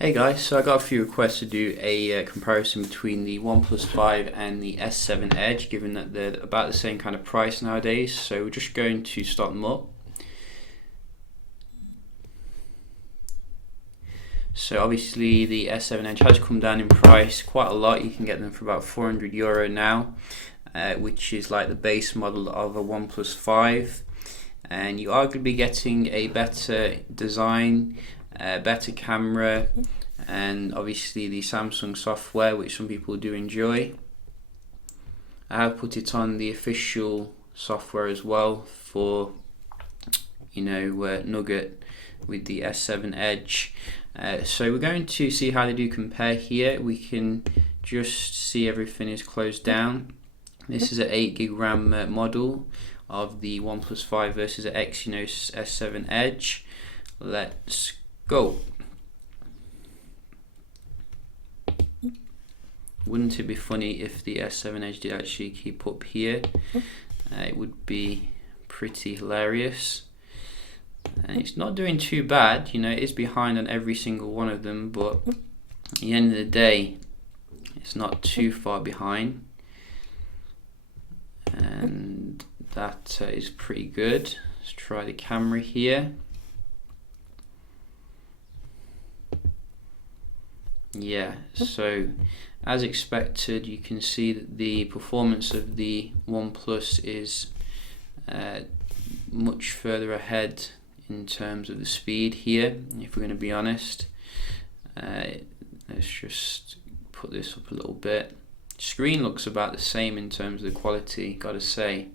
Hey guys, so I got a few requests to do a comparison between the OnePlus 5 and the S7 Edge, given that they're about the same kind of price nowadays. So we're just going to start them up. So obviously the S7 Edge has come down in price quite a lot. You can get them for about €400 now, which is like the base model of a OnePlus 5. And you are going to be getting a better design, better camera, and obviously the Samsung software, which some people do enjoy. I have put it on the official software as well for Nugget with the S7 Edge. So we're going to see how they do compare here. We can just see everything is closed down. This is an 8GB RAM model of the OnePlus 5 versus an Exynos S7 Edge. Let's go. Wouldn't it be funny if the S7 Edge did actually keep up here? It would be pretty hilarious. And it's not doing too bad, it is behind on every single one of them, but at the end of the day, it's not too far behind. And that is pretty good. Let's try the camera here. Yeah, so as expected, you can see that the performance of the OnePlus is much further ahead in terms of the speed here, if we're going to be honest. Let's just put this up a little bit. Screen looks about the same in terms of the quality, gotta say.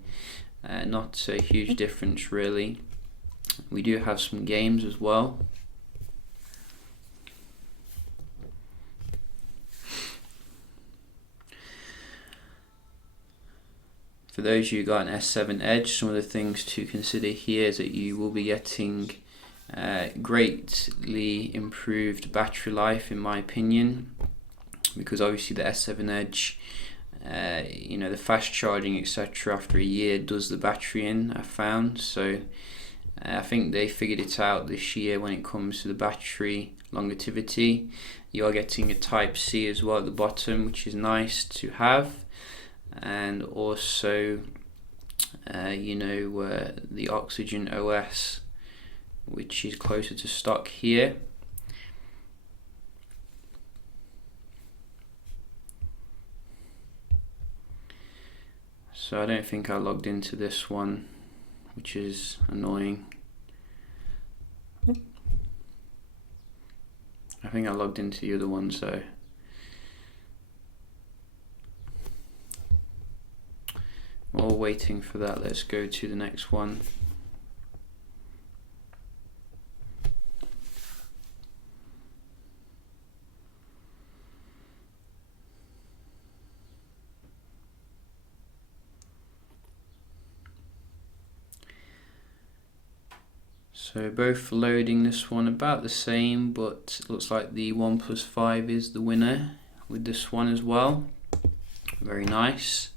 Not a huge difference really. We do have some games as well. For those of you who got an S7 Edge, some of the things to consider here is that you will be getting greatly improved battery life, in my opinion, because obviously the S7 Edge, the fast charging etc. after a year does the battery in, I found. So I think they figured it out this year when it comes to the battery longevity. You are getting a Type-C as well at the bottom, which is nice to have. And also the Oxygen OS, which is closer to stock here. So I don't think I logged into this one, which is annoying. I think I logged into the other one, so while waiting for that, let's go to the next one. So both loading, this one about the same, but it looks like the OnePlus 5 is the winner with this one as well. Very nice.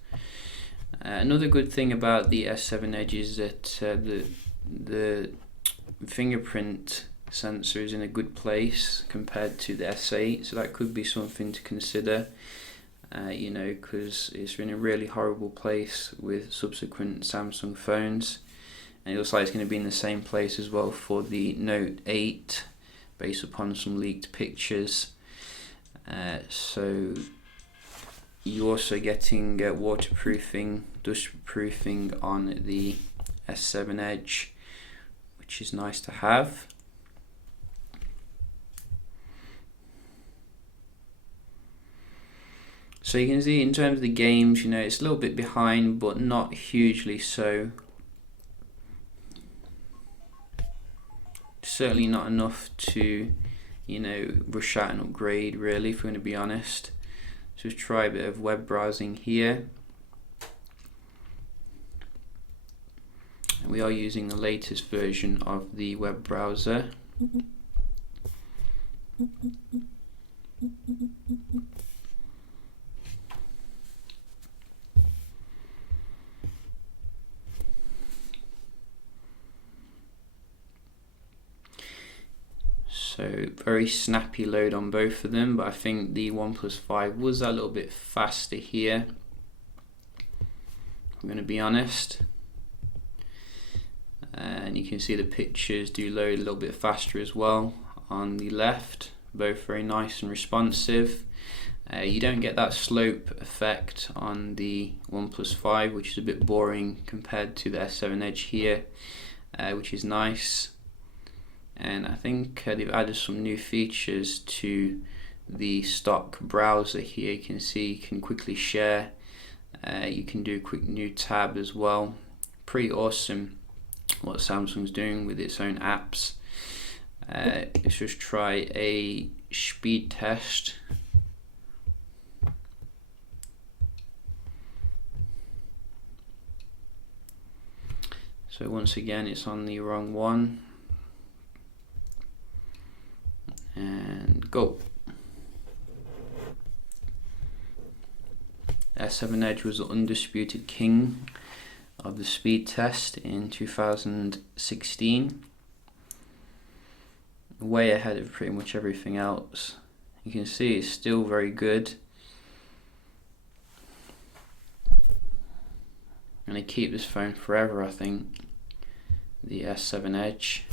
Another good thing about the S7 Edge is that the fingerprint sensor is in a good place compared to the S8, so that could be something to consider, because it's in a really horrible place with subsequent Samsung phones. And it looks like it's going to be in the same place as well for the Note 8, based upon some leaked pictures. So you're also getting waterproofing, dust proofing on the S7 Edge, which is nice to have. So you can see in terms of the games, it's a little bit behind, but not hugely so. Certainly not enough to, rush out and upgrade really, if we're going to be honest. So let's try a bit of web browsing here. And we are using the latest version of the web browser. So very very snappy load on both of them, but I think the OnePlus 5 was a little bit faster here, I'm going to be honest. And you can see the pictures do load a little bit faster as well on the left, both very nice and responsive. You don't get that slope effect on the OnePlus 5, which is a bit boring compared to the S7 Edge here, which is nice. And I think they've added some new features to the stock browser here. You can see you can quickly share, you can do a quick new tab as well. Pretty awesome what Samsung's doing with its own apps. Let's just try a speed test. So once again, it's on the wrong one. And go. S7 Edge was the undisputed king of the speed test in 2016. Way ahead of pretty much everything else. You can see it's still very good. I'm going to keep this phone forever, I think. The S7 Edge.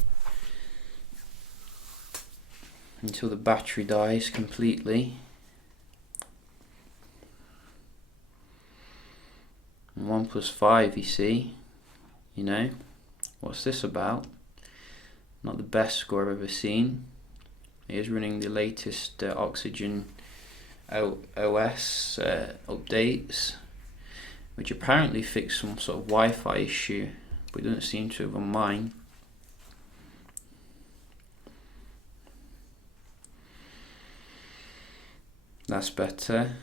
Until the battery dies completely. And OnePlus 5, you see, you know, what's this about? Not the best score I've ever seen. It is running the latest Oxygen OS updates, which apparently fixed some sort of Wi-Fi issue, but it doesn't seem to have on mine. That's better,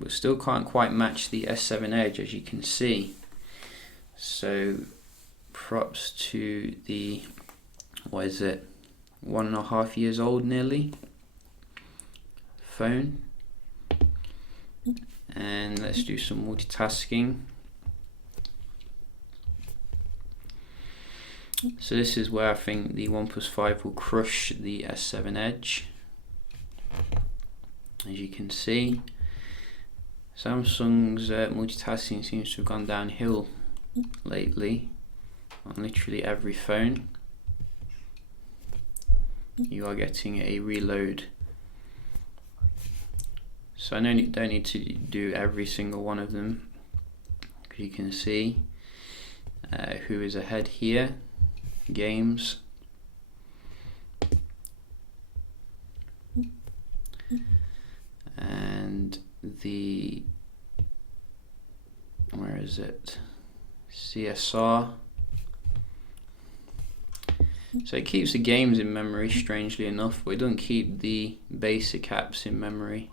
but still can't quite match the S7 Edge, as you can see. So props to the, what is it, 1.5 years old nearly phone. And let's do some multitasking. So this is where I think the OnePlus 5 will crush the S7 Edge. As you can see, Samsung's multitasking seems to have gone downhill lately on literally every phone. You are getting a reload. So I don't need to do every single one of them, because you can see who is ahead here. Games. And the, where is it? CSR. So it keeps the games in memory, strangely enough, but it doesn't keep the basic apps in memory.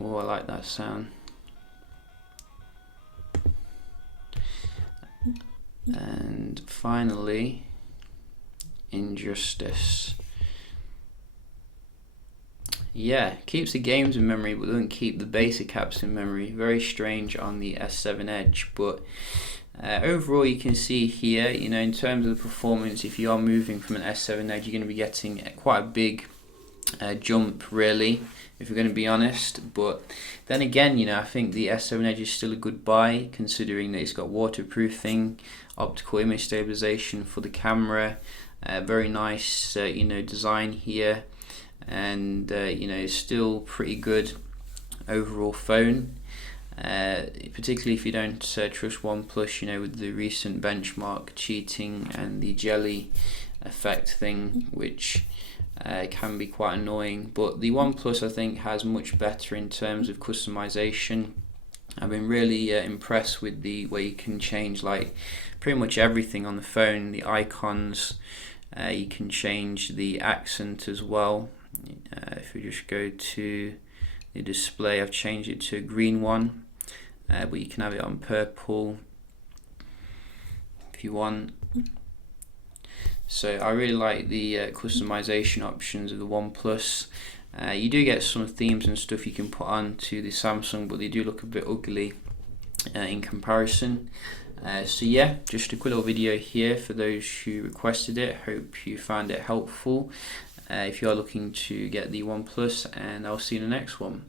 Oh, I like that sound. And finally, Injustice. Yeah, keeps the games in memory but doesn't keep the basic apps in memory. Very strange on the S7 Edge, but overall you can see here, you know, in terms of the performance, if you are moving from an S7 Edge, you're going to be getting quite a big jump, really, if you're going to be honest. But then again, you know, I think the S7 Edge is still a good buy, considering that it's got waterproofing, optical image stabilization for the camera, very nice, you know, design here. And you know, it's still pretty good overall phone, particularly if you don't trust OnePlus, you know, with the recent benchmark cheating and the jelly effect thing, which can be quite annoying. But the OnePlus, I think, has much better in terms of customization. I've been really impressed with the way you can change like pretty much everything on the phone. The icons, you can change the accent as well. If we just go to the display, I've changed it to a green one, but you can have it on purple if you want. So I really like the customization options of the OnePlus. You do get some themes and stuff you can put on to the Samsung, but they do look a bit ugly in comparison. So yeah, just a quick little video here for those who requested it. Hope you found it helpful if you are looking to get the OnePlus, and I'll see you in the next one.